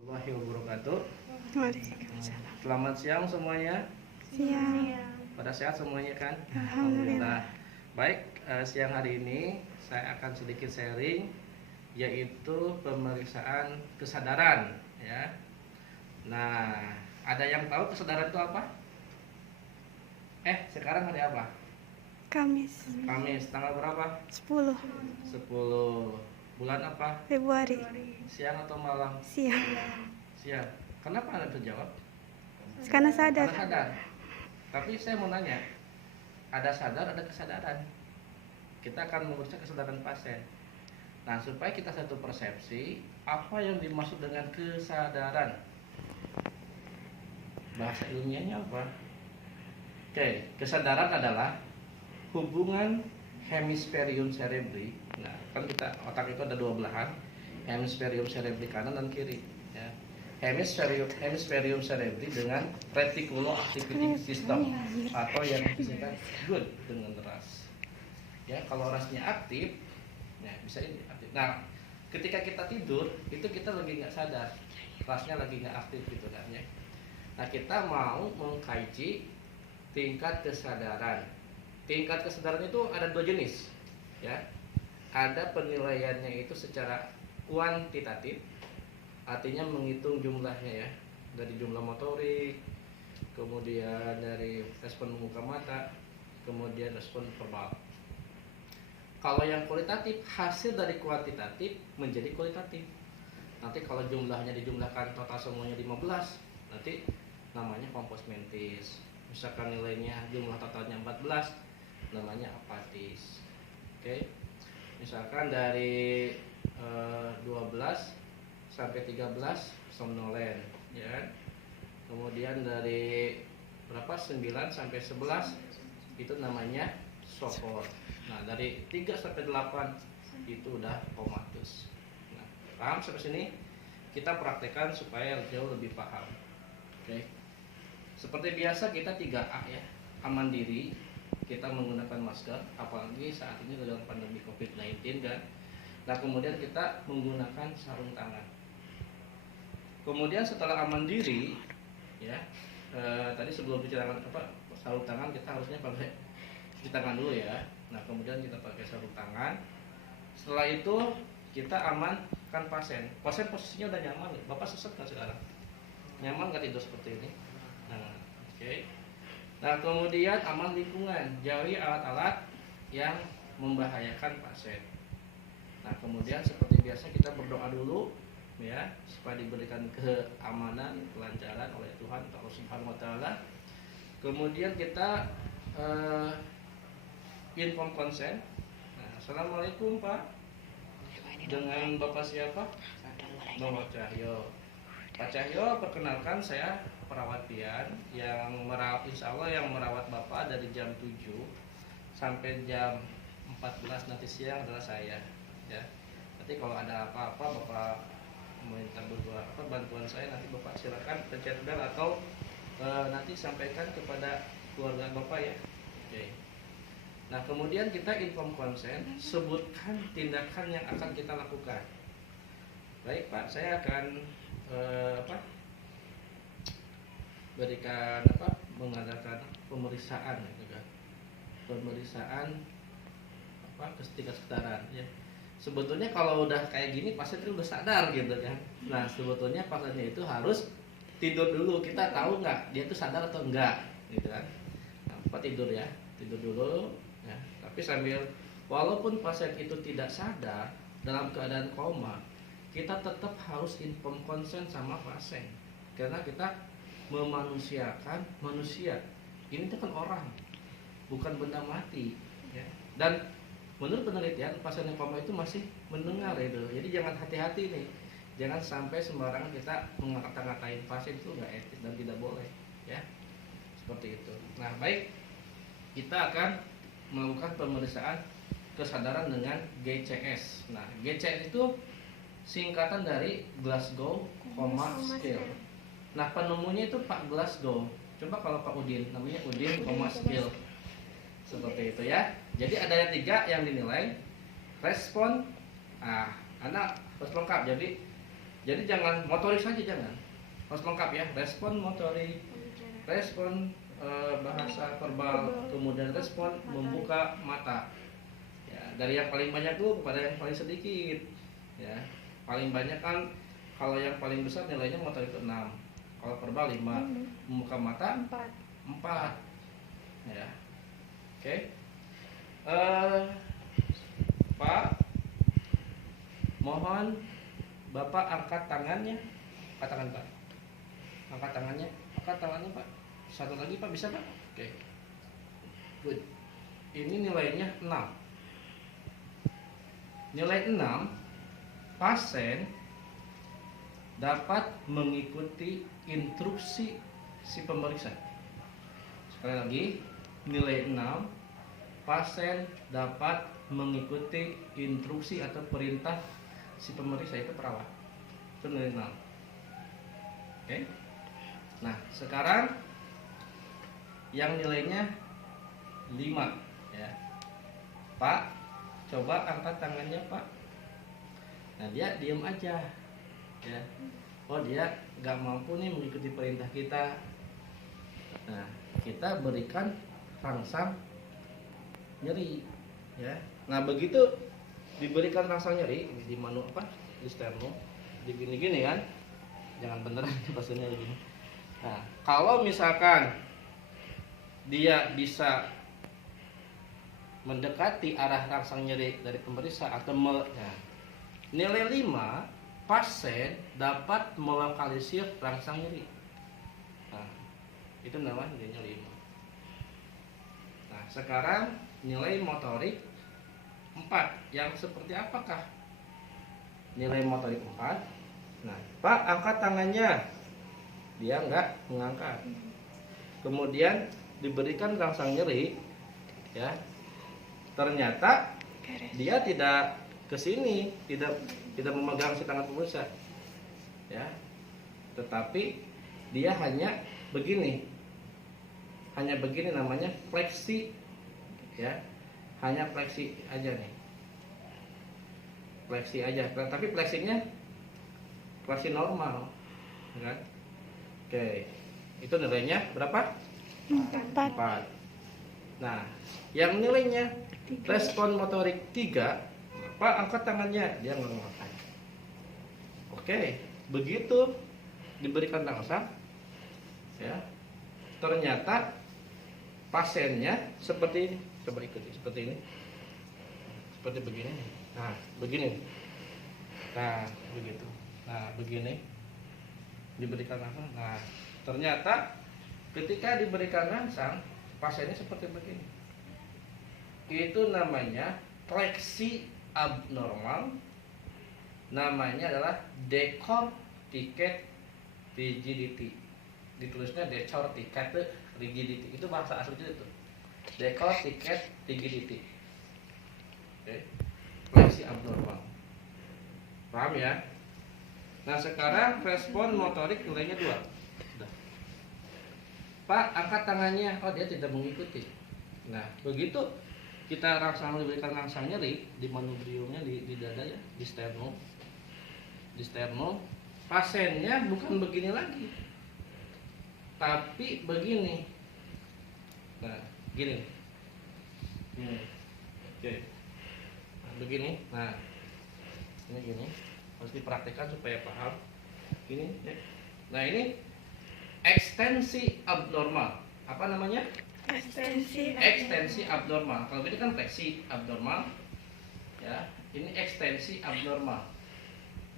Warahmatullahi wabarakatuh. Waalaikumsalam. Selamat siang semuanya. Siang. Pada sehat semuanya kan? Alhamdulillah. Baik, siang hari ini saya akan sedikit sharing yaitu pemeriksaan kesadaran ya. Nah, ada yang tahu kesadaran itu apa? Sekarang hari apa? Kamis Kamis, tanggal berapa? 10 10. Bulan apa? Februari. Siang atau malam? Siang. Siang. Kenapa Anda bisa jawab? Karena sadar. Karena sadar. Tapi saya mau nanya, ada sadar, ada kesadaran. Kita akan memeriksa kesadaran pasien. Nah, supaya kita satu persepsi, apa yang dimaksud dengan kesadaran? Bahasa ilmiahnya apa? Oke, kesadaran adalah hubungan hemisferium cerebri. Nah, kan kita otak itu ada dua belahan, hemisferium cerebri kanan dan kiri. Ya. Hemisferium cerebri dengan reticulo activating system atau yang disingkat GOOD dengan ras. Ya, kalau rasnya aktif, ya bisa ini aktif. Nah, ketika kita tidur itu kita lagi nggak sadar, rasnya lagi nggak aktif gitu kan ya. Nah, kita mau mengkaji tingkat kesadaran. Tingkat kesadaran itu ada dua jenis, ya. Ada penilaiannya itu secara kuantitatif, artinya menghitung jumlahnya ya, dari jumlah motorik, kemudian dari respon muka mata, kemudian respon verbal. Kalau yang kualitatif, hasil dari kuantitatif menjadi kualitatif. Nanti kalau jumlahnya dijumlahkan total semuanya 15, nanti namanya kompos mentis. Misalkan nilainya jumlah totalnya 14, namanya apatis. Oke. Misalkan dari 12 sampai 13 somnolen, ya kan? Kemudian dari berapa 9 sampai 11 itu namanya sopor. Nah, dari 3 sampai 8 itu udah komatus. Nah, paham sampai sini? Kita praktekkan supaya jauh lebih paham. Oke. Seperti biasa kita 3A ya. Aman diri, kita menggunakan masker, apalagi saat ini dalam pandemi COVID-19 kan. Nah, kemudian kita menggunakan sarung tangan. Kemudian setelah aman diri, ya, tadi sebelum bicara sarung tangan kita harusnya pakai cuci tangan dulu ya. Nah, kemudian kita pakai sarung tangan. Setelah itu kita amankan pasien. Pasien posisinya udah nyaman nih. Bapak sesek nggak sekarang? Nyaman nggak tidur seperti ini? Nah, oke. Nah, kemudian aman lingkungan, jauhi alat-alat yang membahayakan pasien. Nah, kemudian seperti biasa kita berdoa dulu ya, supaya diberikan keamanan, kelancaran oleh Tuhan Allah Subhanahu wa taala. Kemudian kita inform konsen. Nah, assalamualaikum Pak. Dengan Bapak siapa? Bapak Cahyo. Pak Cahyo, perkenalkan saya perawat Pian yang merawat, insya Allah yang merawat Bapak dari jam 7 sampai jam 14 nanti siang adalah saya ya. Nanti kalau ada apa-apa Bapak minta bantuan saya, nanti Bapak silakan pencet bel atau nanti sampaikan kepada keluarga Bapak ya. Oke. Nah, kemudian kita inform konsen, sebutkan tindakan yang akan kita lakukan. Baik Pak, saya akan berikan mengadakan pemeriksaan gitu kan. Pemeriksaan tingkat kesadaran ya. Sebetulnya kalau udah kayak gini pasien itu udah sadar gitu kan. Nah, sebetulnya pasiennya itu harus tidur dulu. Kita tahu nggak dia itu sadar atau enggak gitu kan. Nah, tidur ya, tidur dulu ya. Tapi sambil walaupun pasien itu tidak sadar dalam keadaan koma, kita tetap harus inform konsen sama pasien karena kita memanusiakan manusia. Ini tuh kan orang, bukan benda mati ya. Dan menurut penelitian pasien yang koma itu masih mendengar itu. Jadi jangan hati-hati nih, jangan sampai sembarangan kita mengata-ngatain pasien, itu nggak etis dan tidak boleh ya, seperti itu. Nah, baik, kita akan melakukan pemeriksaan kesadaran dengan GCS. Nah, GCS itu singkatan dari Glasgow Coma Scale. Nah, penemunya itu Pak Glasgow. Coba kalau Pak Udin, namanya Udin Coma Scale. Seperti itu ya. Jadi ada yang 3 yang dinilai. Respon, anak harus lengkap. Jadi Jadi jangan motorik saja, jangan. Harus lengkap ya. Respon motorik, respon bahasa verbal, kemudian respon membuka mata. Ya, dari yang paling banyak dulu kepada yang paling sedikit. Ya, paling banyak kan kalau yang paling besar nilainya motorik 6. Kalau verbal 5, membuka mata 4. Ya. Oke. Pak, mohon Bapak angkat tangannya. Angkat tangan, Pak. Angkat tangannya. Angkat tangannya, Pak. Satu lagi, Pak, bisa, Pak? Oke. Good. Ini nilainya 6. Nilai 6, pasien dapat mengikuti instruksi si pemeriksa. Sekali lagi, nilai 6, pasien dapat mengikuti instruksi atau perintah si pemeriksa, itu perawat. Itu nilai 6. Oke. Nah, sekarang yang nilainya 5 ya. Pak, coba angkat tangannya, Pak. Nah, dia diam aja. Ya. Oh, dia nggak mampu nih mengikuti perintah kita. Nah, kita berikan rangsang nyeri ya. Nah, begitu diberikan rangsang nyeri di manu apa? Di sternum, di gini-gini kan. Jangan beneran pasirnya begini. Nah, kalau misalkan dia bisa mendekati arah rangsang nyeri dari pemeriksa atau ya, nilai 5, pasien dapat melokalisir rangsang nyeri. Nah, itu namanya nilainya 5. Nah, sekarang nilai motorik 4. Yang seperti apakah nilai motorik 4? Nah, Pak, angkat tangannya. Dia enggak mengangkat. Kemudian diberikan rangsang nyeri ya. Ternyata dia tidak ke sini, tidak memegang si tangan pemeriksa. Ya. Tetapi dia hanya begini. Hanya begini, namanya fleksi. Ya. Hanya fleksi aja nih. Fleksi aja. Tapi fleksinya fleksi normal. Kan? Oke. Itu nilainya berapa? 4. Nah, yang nilainya respon motorik 3, Pak, angkat tangannya. Dia nggak ngangkat. Oke, begitu diberikan rangsang ya, ternyata pasiennya seperti ini. Coba ikuti seperti ini, seperti begini. Nah, begini. Nah, begitu. Nah, begini diberikan rangsang. Nah, ternyata ketika diberikan rangsang, pasiennya seperti begini. Itu namanya fleksi abnormal. Namanya adalah decorticate rigidity. Ditulisnya decorticate rigidity. Itu bahasa aslinya itu. Decorticate rigidity. Oke. Fleksi abnormal. Paham ya? Nah, sekarang respon motorik nilainya 2. Sudah. Pak, angkat tangannya. Oh, dia tidak mengikuti. Nah, begitu kita diberikan rangsang nyeri di manubriumnya, di dada ya, di sternum. Di sternum, pasiennya bukan begini lagi, tapi begini. Nah, gini. Oke. Nah, begini. Nah, ini gini. Harus dipraktikkan supaya paham. Ini. Ya. Nah, ini ekstensi abnormal. Apa namanya? Ekstensi abnormal. Kalau ini kan fleksi abnormal. Ya, ini ekstensi abnormal.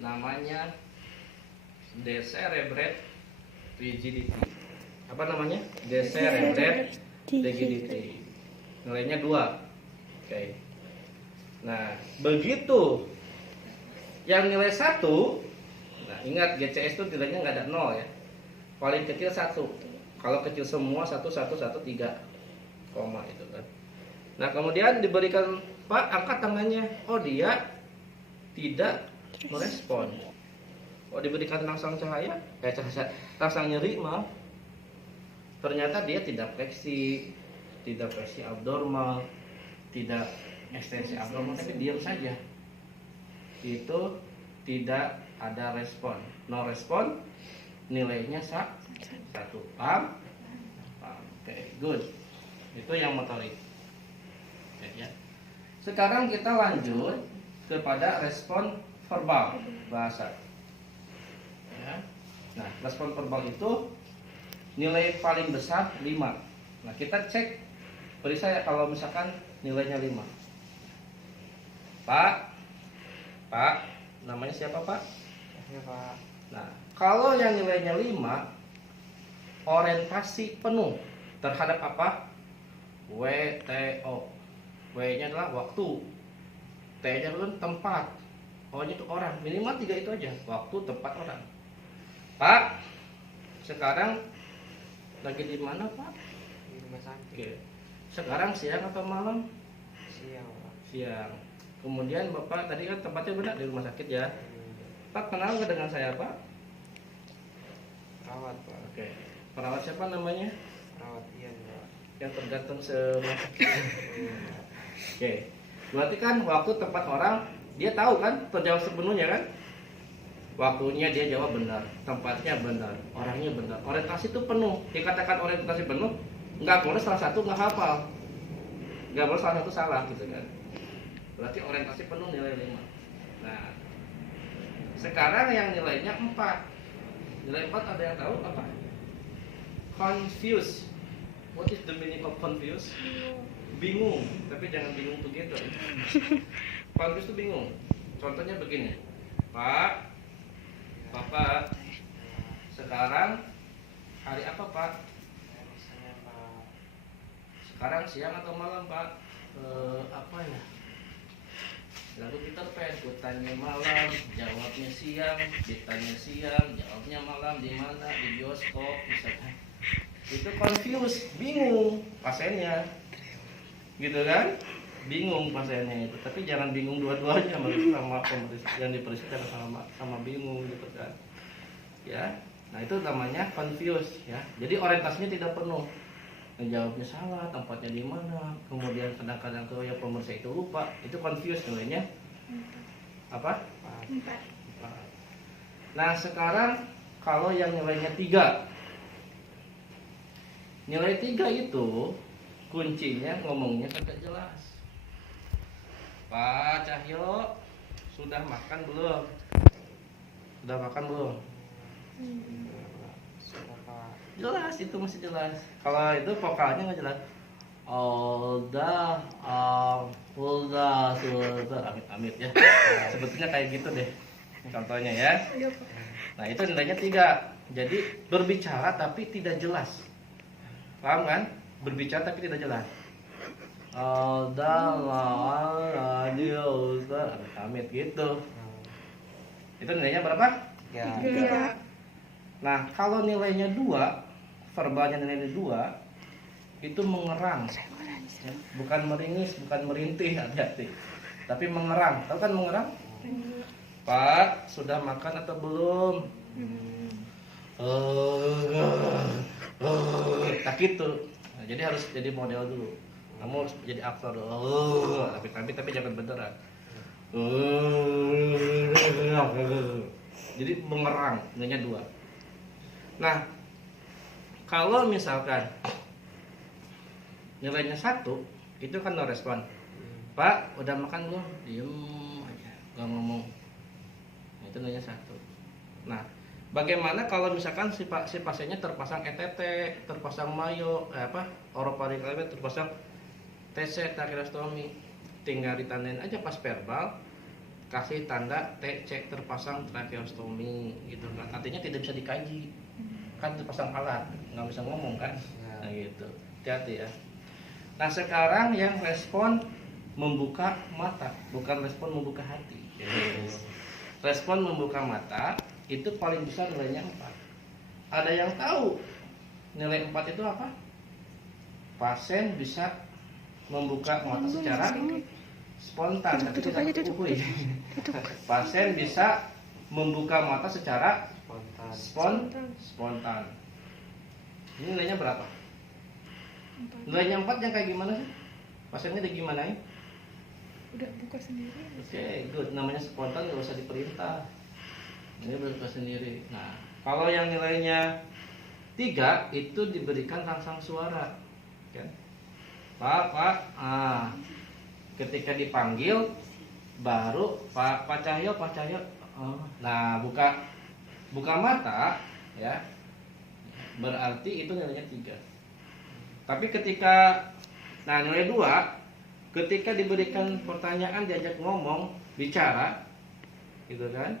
Namanya decerebrate rigidity. Apa namanya? Decerebrate rigidity. Nilainya 2. Oke. Nah, begitu yang nilai 1, nah ingat GCS itu nilainya nggak ada 0 ya. Paling kecil 1. Kalau kecil semua 1, 1, 1, 3, koma itu kan. Nah, kemudian diberikan, Pak, angkat tangannya. Oh, dia tidak merespon. Oh, diberikan rangsang cahaya, rangsang nyeri, maaf. Ternyata dia tidak fleksi abnormal, tidak ekstensi abnormal, tapi diam saja. Itu tidak ada respon. No respon, nilainya 1. Paham? Paham. Oke, good. Itu yang motorik. Oke, ya. Sekarang kita lanjut kepada respon verbal bahasa. Ya. Nah, respon verbal itu nilai paling besar 5. Nah, kita cek beri saya kalau misalkan nilainya 5. Pak, namanya siapa Pak? Ya Pak. Nah, kalau yang nilainya 5, orientasi penuh terhadap apa? WTO. W-nya adalah waktu, T-nya adalah tempat, O-nya itu orang. Minimal 3 itu aja, waktu, tempat, orang. Pak, sekarang lagi di mana Pak? Di rumah sakit. Oke. Sekarang siang atau malam? Siang Pak. Siang. Kemudian Bapak tadi kan tempatnya benar di rumah sakit ya. Pak, kenal nggak dengan saya Pak? Perawat Pak. Oke. Perawat siapa namanya? Perawat Ian Pak. Yang tergantung rumah sakit. Iya Pak. Oke. Berarti kan waktu tempat orang dia tahu kan terjawab sepenuhnya kan? Waktunya dia jawab benar, tempatnya benar, orangnya benar. Orientasi itu penuh. Dikatakan orientasi penuh, nggak boleh salah satu nggak hafal. Nggak boleh salah satu salah gitu kan. Berarti orientasi penuh nilai 5. Nah, sekarang yang nilainya 4. Nilai 4 ada yang tahu apa? Confused. What is the meaning of confused? Bingung, tapi jangan bingung begitu. Confused itu bingung. Contohnya begini, Pak, Bapak, sekarang hari apa Pak? Hari Senin Pak. Sekarang siang atau malam Pak? Apa ya? Lalu Peter Pan, kutanya malam, jawabnya siang, ditanya siang, jawabnya malam, di mana? Di bioskop, misalkan. Itu confused, bingung pasiennya, gitu kan? Bingung pasiennya itu. Tapi jangan bingung dua-duanya, sama yang diperiksa sama bingung gitu kan? Ya, nah itu namanya confused ya. Jadi orientasinya tidak penuh. Jawabnya salah, tempatnya di mana, kemudian kadang-kadang tuh ya pemeriksa itu lupa, itu confused nilainya apa? 4. Nah sekarang kalau yang nilainya 3, nilai 3 itu kuncinya ngomongnya kagak jelas. Pak Cahyo, sudah makan belum? Sudah makan belum? Sudah Pak. Jelas, itu masih jelas. Kalau itu vokalnya nggak jelas. Udah, amit ya. Sebetulnya kayak gitu deh. Contohnya ya. Nah itu nilainya 3. Jadi berbicara tapi tidak jelas. Paham kan? Berbicara tapi tidak jelas. Radio, amit gitu. Itu nilainya berapa? Ya. 3. Nah, kalau nilainya 2, verbalnya nilainya 2, itu mengerang. Ya, bukan meringis, bukan merintih, hati-hati. Tapi mengerang. Tahu kan mengerang? Pak, sudah makan atau belum? Tak gitu. Nah, jadi harus jadi model dulu. Kamu harus jadi aktor dulu. Tapi jangan beneran. Jadi mengerang, nilainya 2. Nah, kalau misalkan nilainya 1, itu kan no respon. Pak, udah makan belum? Diem aja, gak ngomong. Nah, itu nilainya 1. Nah, bagaimana kalau misalkan si pasiennya terpasang ETT, terpasang mayo, orofaringial, terpasang TC, tracheostomi, tinggal ditandain aja pas verbal, kasih tanda TC terpasang tracheostomi gitu kan. Artinya tidak bisa dikaji. Kan terpasang alat, nggak bisa ngomong kan. Nah gitu, hati-hati ya. Nah sekarang yang respon membuka mata, bukan respon membuka hati. Respon membuka mata itu paling besar nilainya 4. Ada yang tahu nilai 4 itu apa? Pasien bisa membuka mata secara spontan, tapi tidak uhui. Pasien bisa membuka mata secara spontan. Ini nilainya berapa? Nilainya 4 yang kayak gimana sih? Pasiennya digimanain? Udah buka sendiri. Oke, good. Namanya spontan nggak usah diperintah. Ini berbuka sendiri. Nah, kalau yang nilainya 3 itu diberikan rangsang suara, kan? Pak. Ketika dipanggil baru Pak Cahyo. Oh. Nah, buka mata, ya. Berarti itu nilainya 3. Tapi ketika nilai 2 ketika diberikan pertanyaan diajak ngomong, bicara, gitu kan?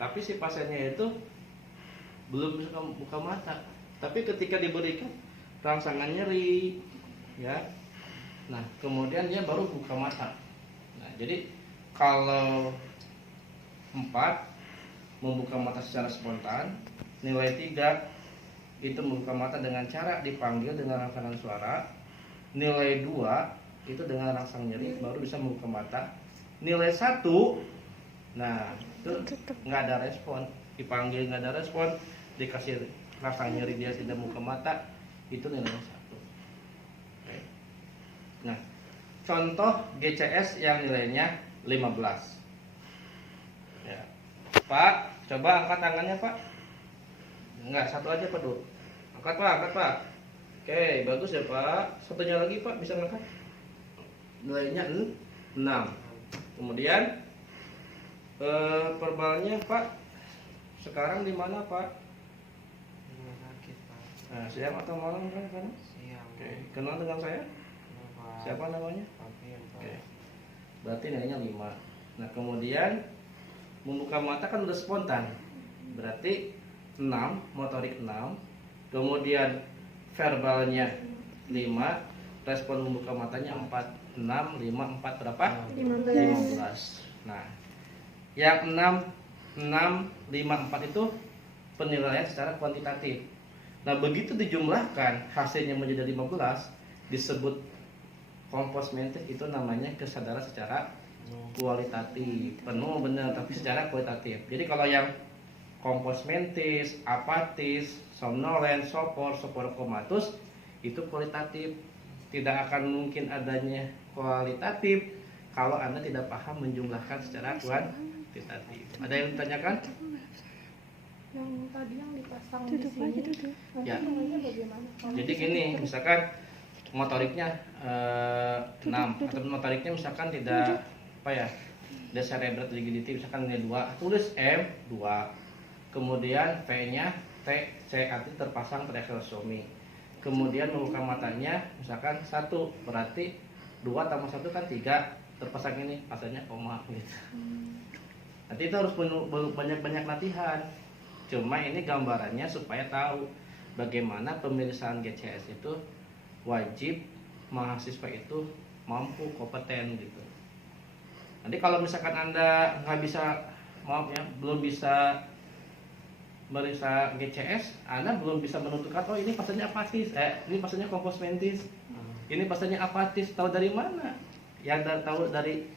Tapi si pasiennya itu belum bisa buka mata. Tapi ketika diberikan rangsangan nyeri, ya. Nah, kemudian dia baru buka mata. Nah, jadi kalau 4 membuka mata secara spontan, nilai 3 itu membuka mata dengan cara dipanggil dengan rangsangan suara, nilai 2 itu dengan rangsang nyeri baru bisa membuka mata, nilai 1 nah itu nggak ada respon, dipanggil nggak ada respon, dikasih rangsang nyeri dia tidak membuka mata, itu nilainya 1. Oke. Nah, contoh GCS yang nilainya 15. Ya. Pak, coba angkat tangannya, Pak. Enggak, satu aja Pak dulu. Angkat Pak. Oke, bagus ya Pak. Satunya lagi Pak, bisa ngangkat. Nilainya 6. Kemudian verbalnya Pak sekarang di mana Pak? Rumah sakit Pak. Nah, siang atau malam kan? Siang. Oke, kenal dengan saya? Kenapa? Siapa namanya? Papian Pak. Oke. Berarti nilainya 5. Nah, kemudian membuka mata kan udah spontan. Berarti 6, motorik 6. Kemudian verbalnya 5, respon membuka matanya 4. 6, 5, 4 berapa? 15. 15. Nah, yang 6, 5, 4 itu penilaian secara kuantitatif. Nah, begitu dijumlahkan hasilnya menjadi 15, disebut kompos mentis, itu namanya kesadaran secara kualitatif. Penuh benar, tapi secara kualitatif. Jadi kalau yang kompos mentis, apatis, somnolen, sopor komatus itu kualitatif. Tidak akan mungkin adanya kualitatif kalau Anda tidak paham menjumlahkan secara kuantitatif. Ada yang ditanyakan? Yang tadi yang dipasang Tutup di aja sini, tutup. Ya. namanya bagaimana? Jadi gini, misalkan motoriknya 6 atau motoriknya misalkan tidak apa ya, ada cerebral rigidity misalkan nilai 2, tulis M 2. Kemudian V-nya T, C arti terpasang tereksosomi. Kemudian membuka matanya misalkan 1, berarti 2 tambah 1 kan 3, terpasang ini pasangnya koma gitu. Nanti itu harus banyak-banyak latihan. Cuma ini gambarannya supaya tahu bagaimana pemeriksaan GCS itu wajib mahasiswa itu mampu kompeten gitu. Nanti kalau misalkan Anda nggak bisa, maaf ya, belum bisa meriksa GCS, Anda belum bisa menentukan oh ini pasalnya apatis, ini pasalnya kompos mentis, ini pasalnya apatis, tahu dari mana? Yang tahu dari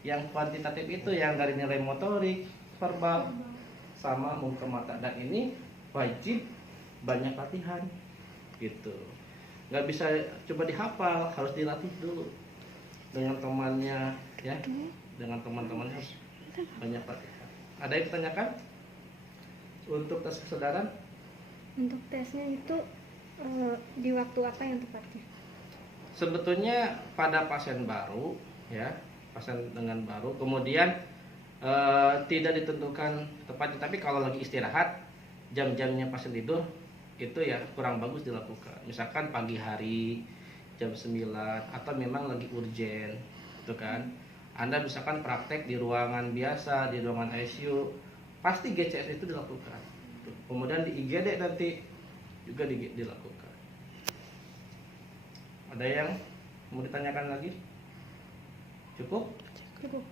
yang kuantitatif itu, yang dari nilai motorik, verbal, sama membuka mata, dan ini wajib banyak latihan gitu. Nggak bisa coba dihafal, harus dilatih dulu dengan temannya ya, dengan teman-teman harus banyak latihan. Ada yang ditanyakan untuk tes kesadaran? Untuk tesnya itu di waktu apa yang tepatnya? Sebetulnya pada pasien baru ya, pasien dengan baru, kemudian tidak ditentukan tepatnya, tapi kalau lagi istirahat, jam-jamnya pasien tidur itu ya kurang bagus dilakukan. Misalkan pagi hari jam 9 atau memang lagi urgen itu kan. Anda misalkan praktek di ruangan biasa, di ruangan ICU, pasti GCS itu dilakukan. Kemudian di IGD nanti juga dilakukan. Ada yang mau ditanyakan lagi? Cukup? Cukup.